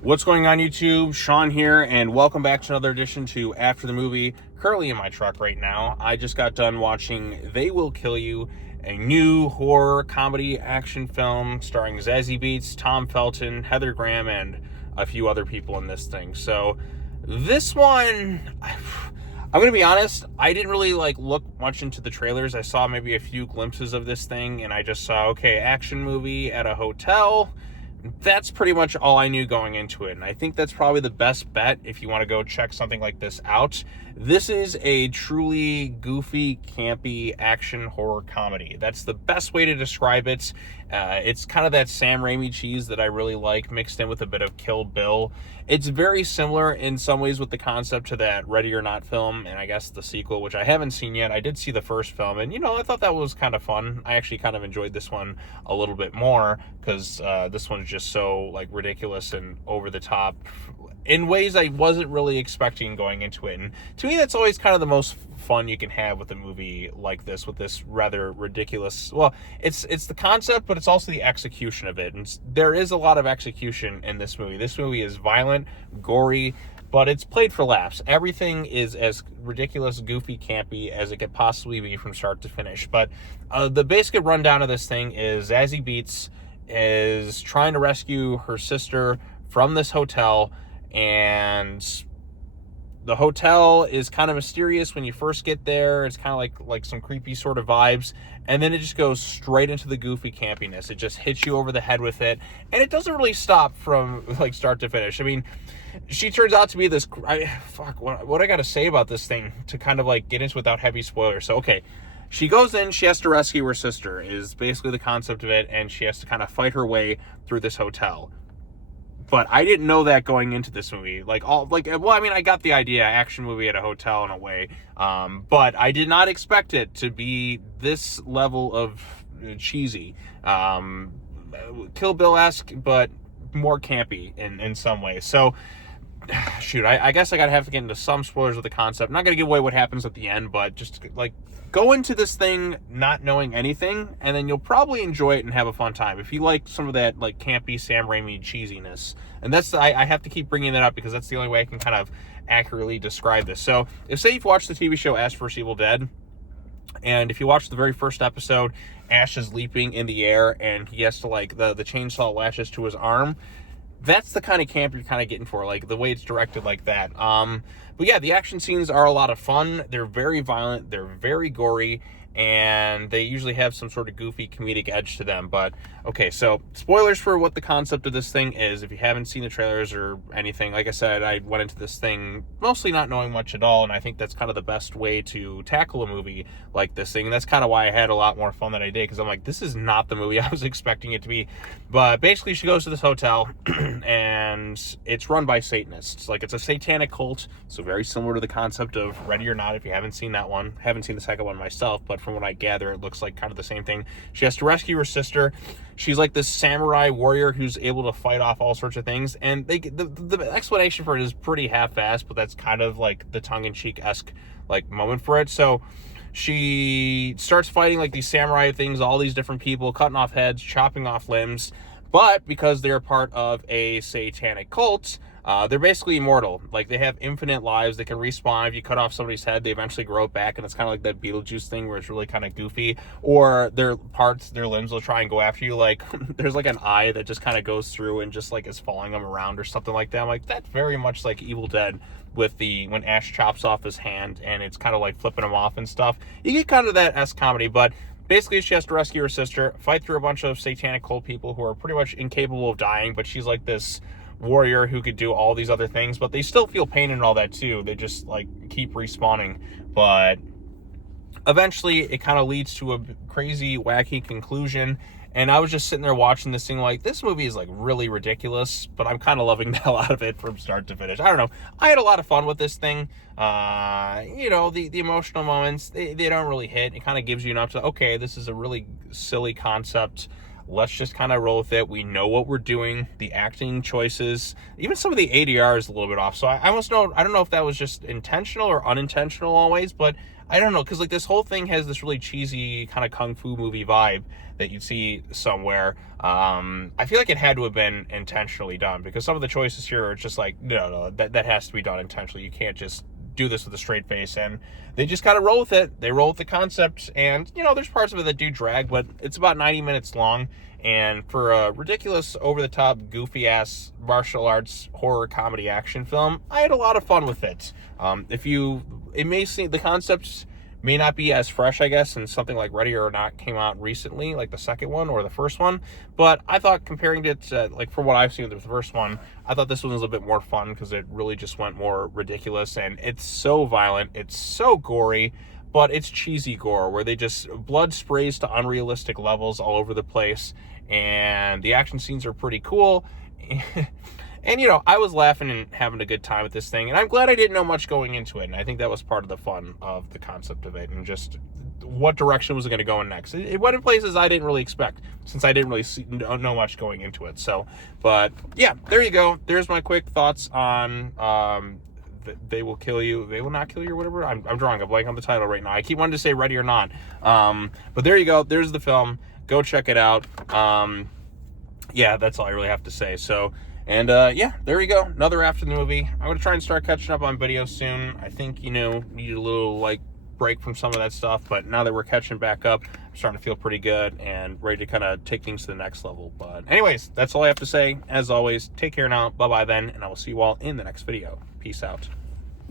What's going on, YouTube? Sean here, and welcome back to another edition to After the Movie. Currently in my truck right now. I just got done watching They Will Kill You, a new horror comedy action film starring Zazie Beetz, Tom Felton, Heather Graham, and a few other people in this thing. So this one, I'm going to be honest, I didn't really look much into the trailers. I saw maybe a few glimpses of this thing, and I just saw, okay, action movie at a hotel. That's pretty much all I knew going into it, and I think that's probably the best bet if you want to go check something like this out. This is a truly goofy, campy action horror comedy. That's the best way to describe it. It's kind of that Sam Raimi cheese that I really like, mixed in with a bit of Kill Bill. It's very similar in some ways with the concept to that Ready or Not film, and I guess the sequel, which I haven't seen yet. I did see the first film, and I thought that was kind of fun. I actually kind of enjoyed this one a little bit more, because this one's just so ridiculous and over the top in ways I wasn't really expecting going into it. And to me, that's always kind of the most fun you can have with a movie like this, with this rather ridiculous, well, it's the concept, but it's also the execution of it. And there is a lot of execution in this movie. This movie is violent, gory, but it's played for laughs. Everything is as ridiculous, goofy, campy as it could possibly be from start to finish. But the basic rundown of this thing is Zazie Beetz is trying to rescue her sister from this hotel, and the hotel is kind of mysterious when you first get there. It's kind of like some creepy sort of vibes, and then it just goes straight into the goofy campiness. It just hits you over the head with it, and it doesn't really stop from start to finish. I mean, she turns out to be this what I gotta say about this thing to kind of get into without heavy spoilers. So okay, she goes in, she has to rescue her sister, is basically the concept of it, and she has to kind of fight her way through this hotel. But I didn't know that going into this movie. I got the idea, action movie at a hotel in a way, but I did not expect it to be this level of cheesy. Kill Bill-esque, but more campy in some ways. So, shoot, I guess I gotta have to get into some spoilers of the concept. I'm not gonna give away what happens at the end, but just go into this thing not knowing anything, and then you'll probably enjoy it and have a fun time if you like some of that campy Sam Raimi cheesiness. And that's I have to keep bringing that up because that's the only way I can kind of accurately describe this. So say you've watched the TV show Ash vs. Evil Dead, and if you watch the very first episode, Ash is leaping in the air and he has to the chainsaw lashes to his arm. That's the kind of camp you're kind of getting for, the way it's directed like that. But yeah, the action scenes are a lot of fun. They're very violent. They're very gory. And they usually have some sort of goofy comedic edge to them. But, okay, so spoilers for what the concept of this thing is. If you haven't seen the trailers or anything, like I said, I went into this thing mostly not knowing much at all. And I think that's kind of the best way to tackle a movie like this thing. And that's kind of why I had a lot more fun than I did. Because I'm like, this is not the movie I was expecting it to be. But basically, she goes to this hotel and it's run by Satanists. It's a satanic cult. So very similar to the concept of Ready or Not, if you haven't seen that one. Haven't seen the second one myself, but from what I gather, it looks like kind of the same thing. She has to rescue her sister. She's like this samurai warrior who's able to fight off all sorts of things. And the explanation for it is pretty half-assed, but that's kind of the tongue-in-cheek-esque moment for it. So she starts fighting these samurai things, all these different people, cutting off heads, chopping off limbs. But because they're part of a satanic cult, they're basically immortal. They have infinite lives. They can respawn. If you cut off somebody's head, they eventually grow it back, and it's kind of like that Beetlejuice thing where it's really kind of goofy. Or their limbs will try and go after you. There's an eye that just kind of goes through and just is following them around or something like that. I'm that's very much like Evil Dead with when Ash chops off his hand and it's kind of flipping him off and stuff. You get kind of that comedy, but basically, she has to rescue her sister, fight through a bunch of satanic cult people who are pretty much incapable of dying, but she's this warrior who could do all these other things, but they still feel pain and all that too. They just keep respawning. But eventually, it kind of leads to a crazy, wacky conclusion. And I was just sitting there watching this thing this movie is really ridiculous, but I'm kind of loving the hell out of it from start to finish. I don't know. I had a lot of fun with this thing. The emotional moments, they don't really hit. It kind of gives you enough to, okay, this is a really silly concept. let's just kind of roll with it. We know what we're doing. The acting choices, even some of the ADR is a little bit off. So I don't know if that was just intentional or unintentional always, but I don't know, because like this whole thing has this really cheesy kind of kung fu movie vibe that you'd see somewhere. I feel like it had to have been intentionally done, because some of the choices here are just like, no, that has to be done intentionally. You can't just do this with a straight face. And they just kind of roll with it. They roll with the concept, and there's parts of it that do drag, but it's about 90 minutes long. And for a ridiculous, over-the-top, goofy-ass martial arts horror comedy action film, I had a lot of fun with it. It may seem, the concepts may not be as fresh, I guess, and something like Ready or Not came out recently, like the second one or the first one, but I thought comparing it to, like, from what I've seen with the first one, I thought this one was a little bit more fun, because it really just went more ridiculous, and it's so violent, it's so gory, but it's cheesy gore, where they just, blood sprays to unrealistic levels all over the place, and the action scenes are pretty cool. And, I was laughing and having a good time with this thing, and I'm glad I didn't know much going into it, and I think that was part of the fun of the concept of it, and just what direction was it going to go in next. It went in places I didn't really expect, since I didn't really know much going into it. So, but yeah, there you go. There's my quick thoughts on They Will Kill You, They Will Not Kill You, or whatever. I'm drawing a blank on the title right now. I keep wanting to say Ready or Not. But there you go. There's the film. Go check it out. Yeah, that's all I really have to say. So, and yeah, there you go. Another after the movie. I'm going to try and start catching up on videos soon. I think, need a little, break from some of that stuff. But now that we're catching back up, I'm starting to feel pretty good and ready to kind of take things to the next level. But anyways, that's all I have to say. As always, take care now. Bye-bye then. And I will see you all in the next video. Peace out.